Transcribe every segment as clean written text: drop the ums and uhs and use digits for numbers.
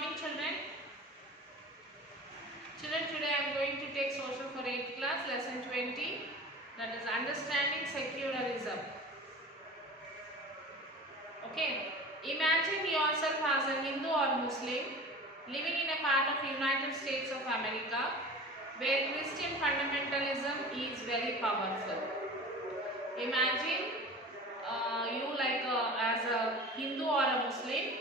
morning, children. Children, today I am going to take social for 8th class, lesson 20, that is understanding secularism. Okay, imagine yourself as a Hindu or Muslim living in a part of United States of America where Christian fundamentalism is very powerful. Imagine you as a Hindu or a Muslim,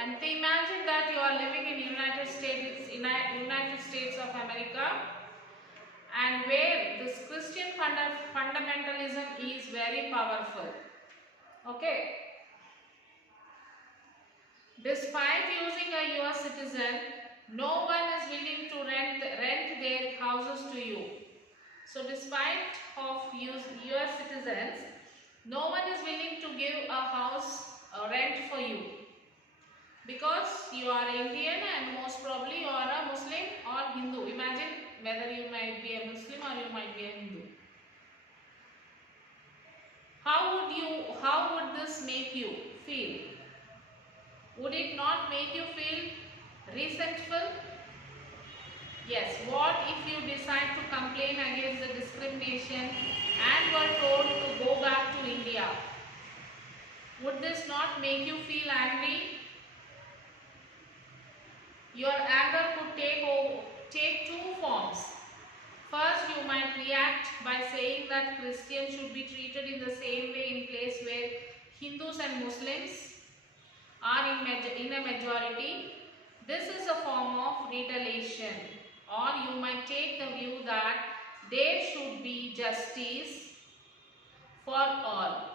and imagine that you are living in United States of America, and where this Christian fundamentalism is very powerful. Okay. Despite using a US citizen, no one is willing to rent their houses to you. So despite of US citizens, no one is willing to give a house rent for you, because you are Indian and most probably you are a Muslim or Hindu. Imagine whether you might be a Muslim or you might be a Hindu. How would this make you feel? Would it not make you feel resentful? Yes. What if you decide to complain against the discrimination and were told to go back to India? Would this not make you feel angry? Your anger could take two forms. First, you might react by saying that Christians should be treated in the same way in place where Hindus and Muslims are in a majority. This is a form of retaliation. Or you might take the view that there should be justice for all.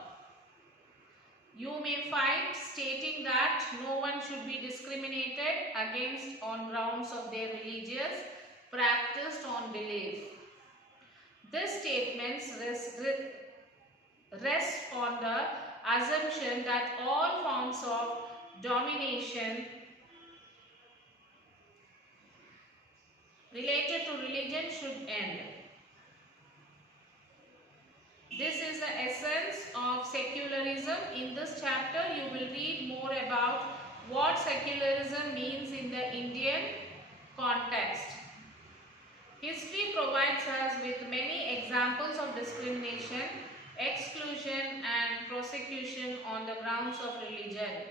You may find stating that no one should be discriminated against on grounds of their religious practice on belief. These statements rest on the assumption that all forms of domination related to religion should end. This is the essence of secularism. In this chapter, you will read more about what secularism means in the Indian context. History provides us with many examples of discrimination, exclusion and persecution on the grounds of religion.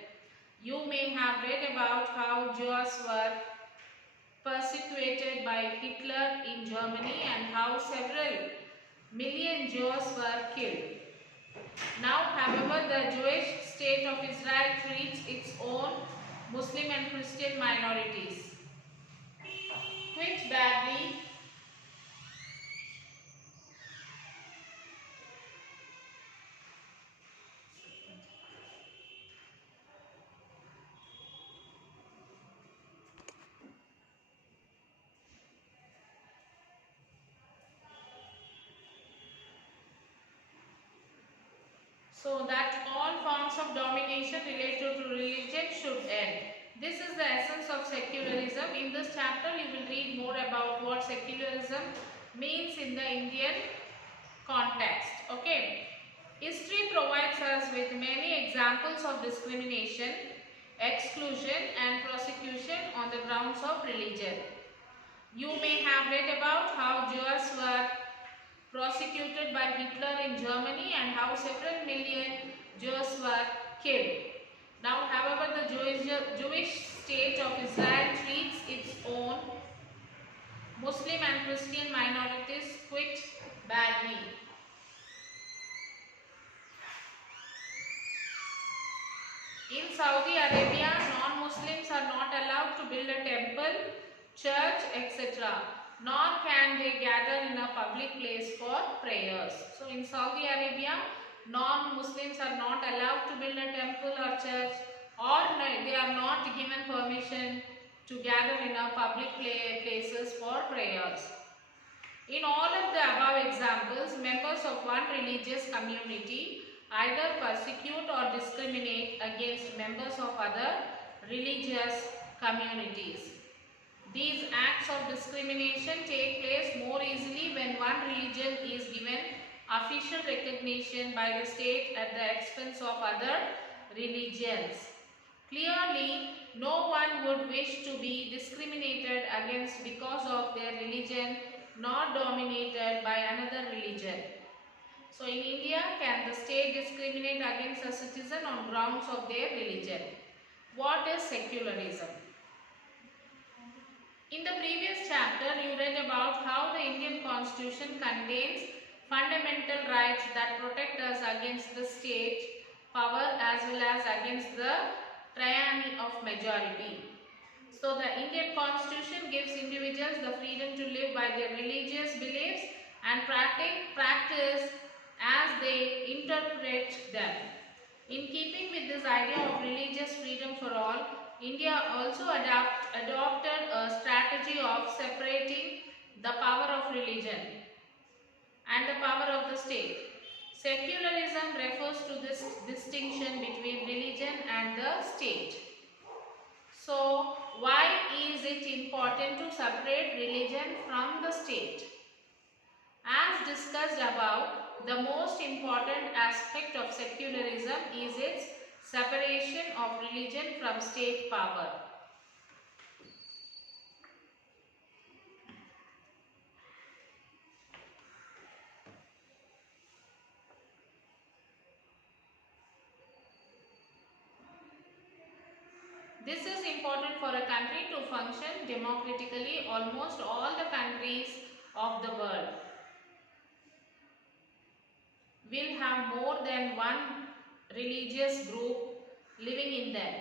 You may have read about how Jews were persecuted by Hitler in Germany and how several million Jews were killed. Now, however, the Jewish state of Israel treats its own Muslim and Christian minorities quite badly. So that all forms of domination related to religion should end. This is the essence of secularism. In this chapter, you will read more about what secularism means in the Indian context. Okay. History provides us with many examples of discrimination, exclusion and persecution on the grounds of religion. You may have read about how Jews were prosecuted by Hitler in Germany and how several million Jews were killed. Now, however, the Jewish state of Israel treats its own Muslim and Christian minorities quite badly. In Saudi Arabia, non-Muslims are not allowed to build a temple, church, etc. Nor can they gather in a public place for prayers. So in Saudi Arabia, non-Muslims are not allowed to build a temple or church, or they are not given permission to gather in a public places for prayers. In all of the above examples, members of one religious community either persecute or discriminate against members of other religious communities. These acts of discrimination take place more easily when one religion is given official recognition by the state at the expense of other religions. Clearly, No one would wish to be discriminated against because of their religion, nor dominated by another religion. So in India, can the state discriminate against a citizen on grounds of their religion? What is secularism? In the previous chapter, you read about how the Indian Constitution contains fundamental rights that protect us against the state power as well as against the tyranny of majority. So the Indian Constitution gives individuals the freedom to live by their religious beliefs and practice as they interpret them. In keeping with this idea of religious freedom for all, India also adopted a strategy of separating the power of religion and the power of the state. Secularism refers to this distinction between religion and the state. So, why is it important to separate religion from the state? As discussed above, the most important aspect of secularism is its separation of religion from state power. This is important for a country to function democratically. Almost all the countries of the world will have more than one religious group living in them.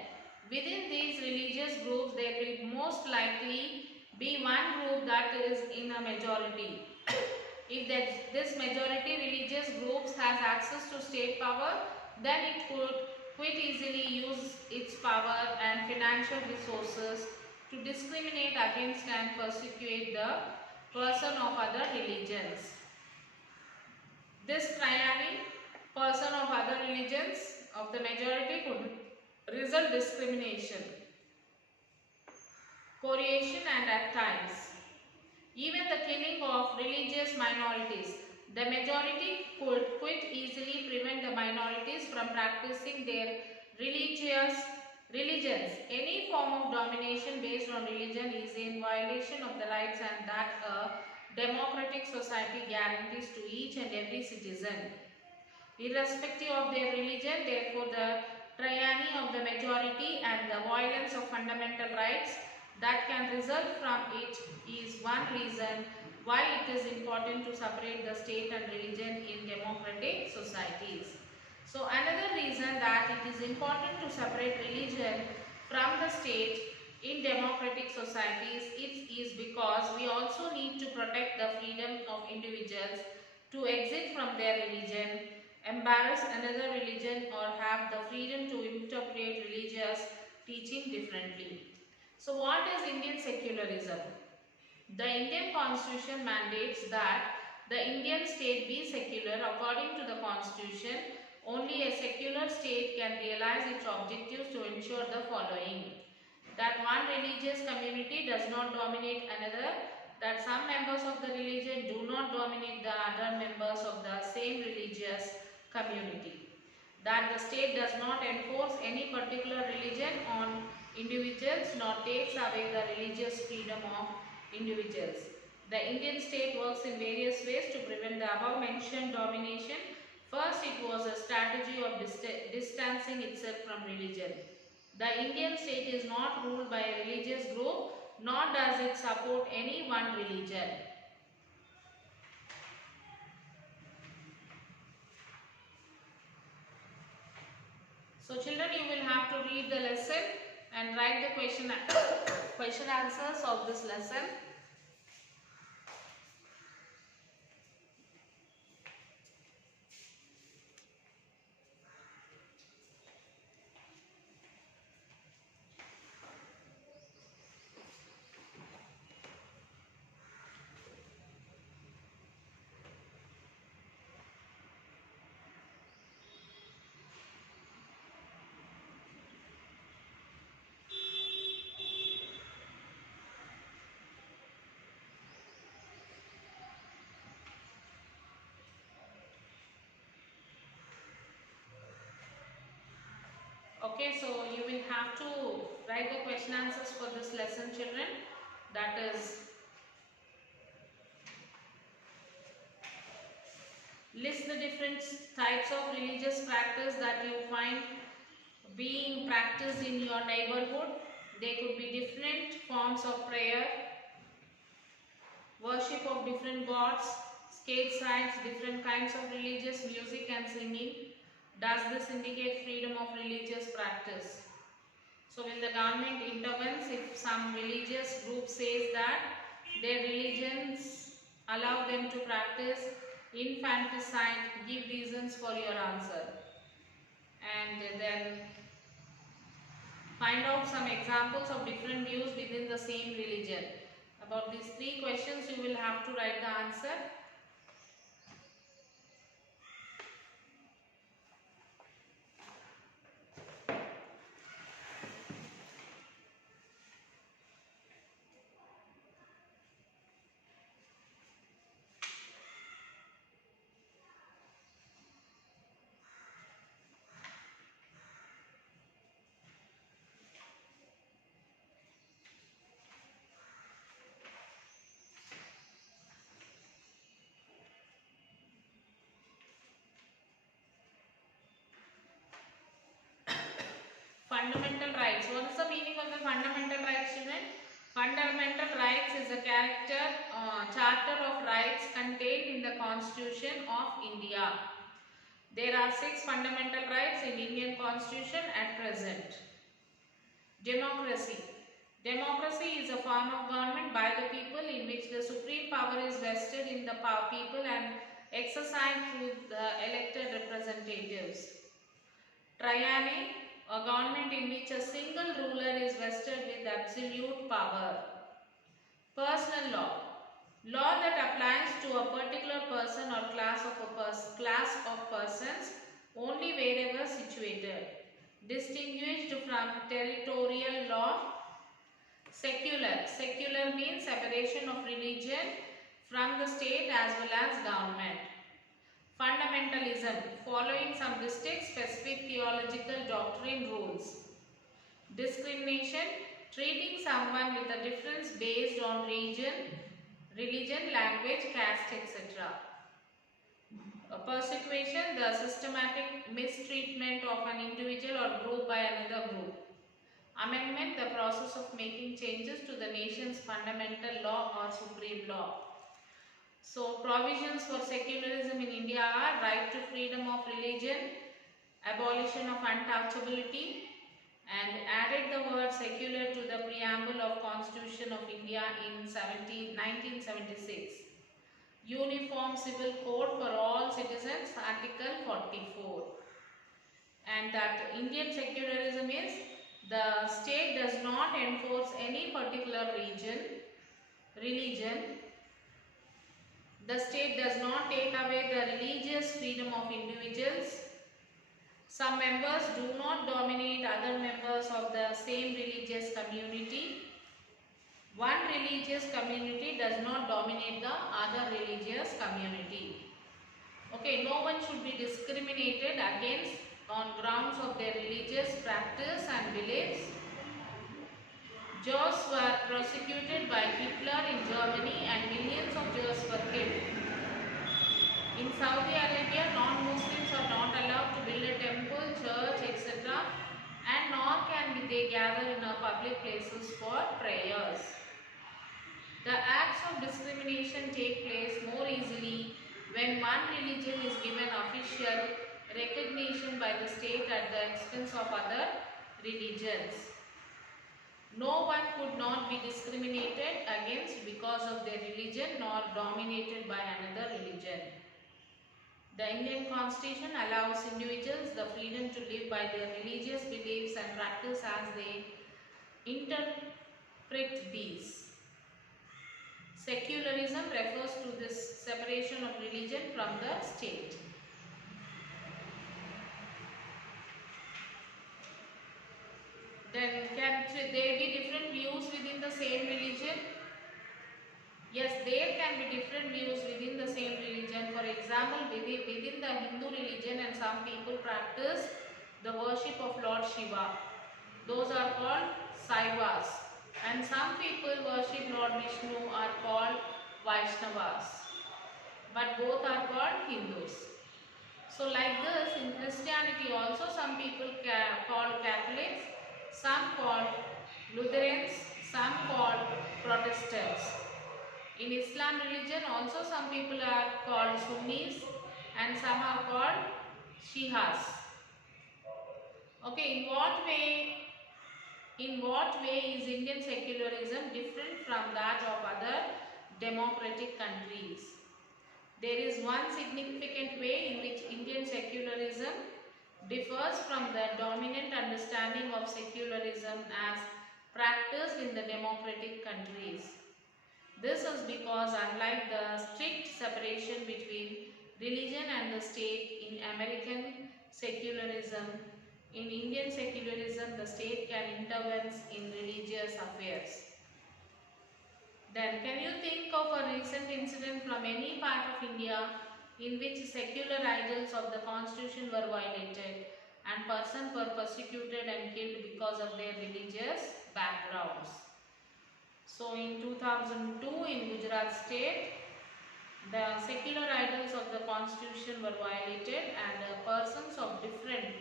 Within these religious groups, there will most likely be one group that is in a majority. If this majority religious groups has access to state power, then it could quite easily use its power and financial resources to discriminate against and persecute the person of other religions. This tyranny, person of other religions of the majority could result discrimination, coercion and at times even the killing of religious minorities. The majority could quite easily prevent the minorities from practicing their religions. Any form of domination based on religion is in violation of the rights and that a democratic society guarantees to each and every citizen. Irrespective of their religion, therefore the tyranny of the majority and the violence of fundamental rights that can result from it is one reason why it is important to separate the state and religion in democratic societies. So another reason that it is important to separate religion from the state in democratic societies it is because we also need to protect the freedom of individuals to exit from their religion, embrace another religion or have the freedom to interpret religious teaching differently. So what is Indian secularism? The Indian constitution mandates that the Indian state be secular. According to the constitution, only a secular state can realize its objectives to ensure the following: that one religious community does not dominate another, that some members of the religion do not dominate the other members of the same religious community, that the state does not enforce any particular religion on individuals nor takes away the religious freedom of individuals. The Indian state works in various ways to prevent the above mentioned domination. First, it was a strategy of distancing itself from religion. The Indian state is not ruled by a religious group, nor does it support any one religion. So children, you will have to read the lesson and write the question answers of this lesson. Okay, so you will have to Write the question answers for this lesson, children. That is, list the different types of religious practice that you find being practiced in your neighborhood. They could be different forms of prayer, worship of different gods, skate sites, different kinds of religious music and singing. Does this indicate freedom of religious practice? So will the government intervene if some religious group says that their religions allow them to practice infanticide? Give reasons for your answer. And then find out some examples of different views within the same religion. About these 3 questions you will have to write the answer. Fundamental rights. What is the meaning of the fundamental rights, children? Fundamental rights is a charter of rights contained in the Constitution of India. There are 6 fundamental rights in Indian Constitution at present. Democracy. Democracy is a form of government by the people in which the supreme power is vested in the people and exercised through the elected representatives. Tyranny, a government in which a single ruler is vested with absolute power. Personal law. Law that applies to a particular person or class of persons only wherever situated. Distinguished from territorial law. Secular. Secular means separation of religion from the state as well as government. Fundamentalism, following some distinct specific theological doctrine rules. Discrimination, treating someone with a difference based on religion, language, caste, etc. Persecution, the systematic mistreatment of an individual or group by another group. Amendment, the process of making changes to the nation's fundamental law or supreme law. So, provisions for secularism in India are right to freedom of religion, abolition of untouchability, and added the word secular to the preamble of Constitution of India in 1976. Uniform Civil Code for all citizens, Article 44. And that Indian secularism is the state does not enforce any particular religion. The state does not take away the religious freedom of individuals. Some members do not dominate other members of the same religious community. One religious community does not dominate the other religious community. Okay, no one should be discriminated against on grounds of their religious practice and beliefs. Jews were persecuted by Hitler in Germany and millions of Jews were killed. In Saudi Arabia, non-Muslims are not allowed to build a temple, church, etc. and nor can they gather in public places for prayers. The acts of discrimination take place more easily when one religion is given official recognition by the state at the expense of other religions. No one could not be discriminated against because of their religion nor dominated by another religion. The Indian Constitution allows individuals the freedom to live by their religious beliefs and practice as they interpret these. Secularism refers to this separation of religion from the state. Then can there be different views within the same religion? Yes, there can be different views within the same religion. For example, within the Hindu religion and some people practice the worship of Lord Shiva. Those are called Saivas, and some people worship Lord Vishnu are called Vaishnavas, but both are called Hindus. So like this, in Christianity also some people called Catholics, some called Lutherans, some called Protestants. In Islam religion also some people are called Sunnis and some are called Shias. Okay, in what way is Indian secularism different from that of other democratic countries? There is one significant way in which Indian secularism differs from the dominant understanding of secularism as practiced in the democratic countries. This is because unlike the strict separation between religion and the state in American secularism, in Indian secularism the state can intervene in religious affairs. Then can you think of a recent incident from any part of India in which secular ideals of the constitution were violated and persons were persecuted and killed because of their religious backgrounds? So in 2002 in Gujarat state, the secular ideals of the constitution were violated and persons of different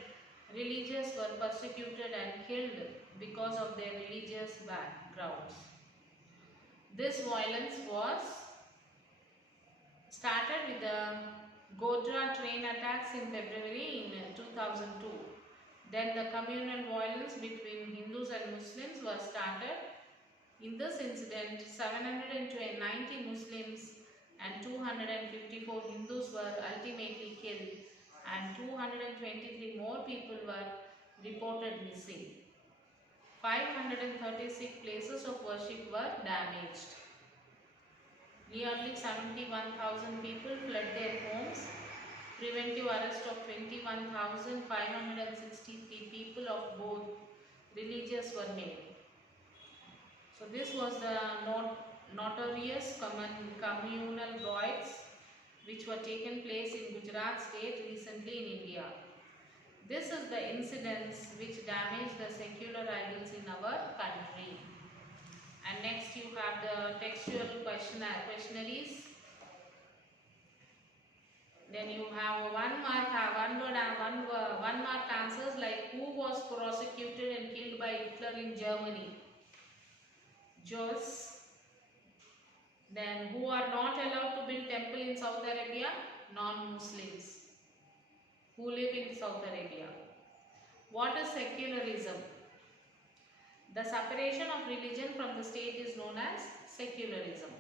religions were persecuted and killed because of their religious backgrounds. This violence was started with the Godhra train attacks in February in 2002. Then the communal violence between Hindus and Muslims was started. In this incident, 790 Muslims and 254 Hindus were ultimately killed and 223 more people were reported missing. 536 places of worship were damaged. Nearly 71,000 people fled their homes. Preventive arrest of 21,563 people of both religions were made. So this was the notorious communal riots which were taken place in Gujarat state recently in India. This is the incidents which damaged the secular ideals in our country. And next you have the textual questionnaires. Then you have one mark answers like who was prosecuted and killed by Hitler in Germany? Jews. Then who are not allowed to build temple in Saudi Arabia? Non-Muslims who live in Saudi Arabia. What is secularism? The separation of religion from the state is known as secularism.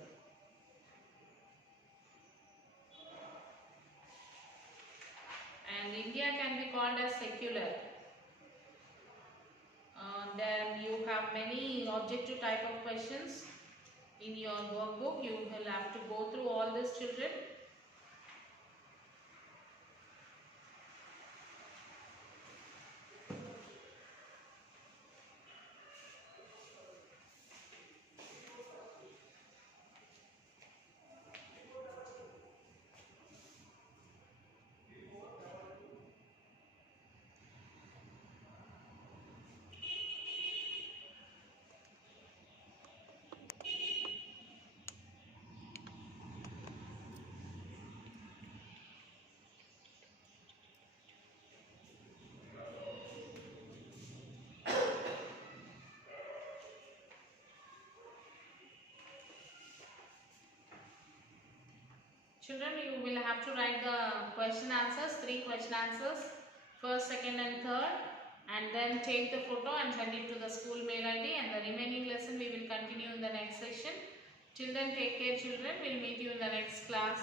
And India can be called as secular. Then you have many objective type of questions in your workbook. You will have to go through all this, children. Children, you will have to write the question answers, 3 question answers, first, second and third, and then take the photo and send it to the school mail ID, and the remaining lesson we will continue in the next session. Till then, take care children, we will meet you in the next class.